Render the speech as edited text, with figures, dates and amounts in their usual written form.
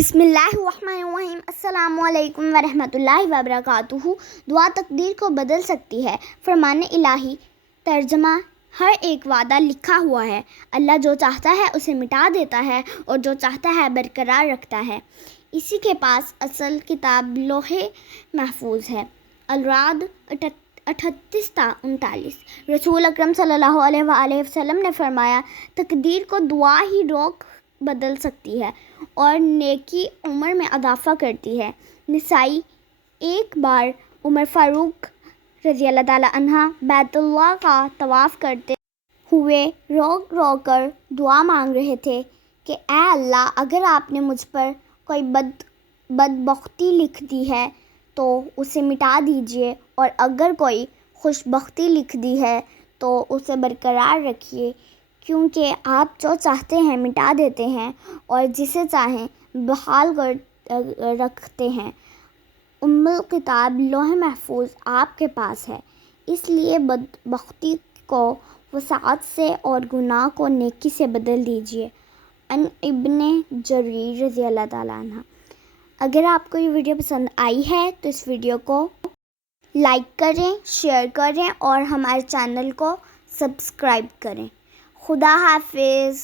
بسم اللہ الرحمن الرحیم۔ السلام علیکم ورحمۃ اللہ وبرکاتہ۔ دعا تقدیر کو بدل سکتی ہے۔ فرمان الہی۔ ترجمہ: ہر ایک وعدہ لکھا ہوا ہے۔ اللہ جو چاہتا ہے اسے مٹا دیتا ہے اور جو چاہتا ہے برقرار رکھتا ہے۔ اسی کے پاس اصل کتاب لوح محفوظ ہے۔ الرعد 38 تا 39۔ رسول اکرم صلی اللہ علیہ وآلہ وسلم نے فرمایا، تقدیر کو دعا ہی روک بدل سکتی ہے اور نیکی عمر میں اضافہ کرتی ہے۔ نسائی۔ ایک بار عمر فاروق رضی اللہ تعالیٰ عنہ بیت اللہ کا طواف کرتے ہوئے رو کر دعا مانگ رہے تھے کہ اے اللہ، اگر آپ نے مجھ پر کوئی بدبختی لکھ دی ہے تو اسے مٹا دیجیے، اور اگر کوئی خوشبختی لکھ دی ہے تو اسے برقرار رکھیے، کیونکہ آپ جو چاہتے ہیں مٹا دیتے ہیں اور جسے چاہیں بحال کر رکھتے ہیں۔ ام الکتاب لوح محفوظ آپ کے پاس ہے، اس لیے بدبختی کو وسعت سے اور گناہ کو نیکی سے بدل دیجیے۔ ان ابن جریر رضی اللہ تعالیٰ عنہ۔ اگر آپ کو یہ ویڈیو پسند آئی ہے تو اس ویڈیو کو لائک کریں، شیئر کریں اور ہمارے چینل کو سبسکرائب کریں۔ خدا حافظ۔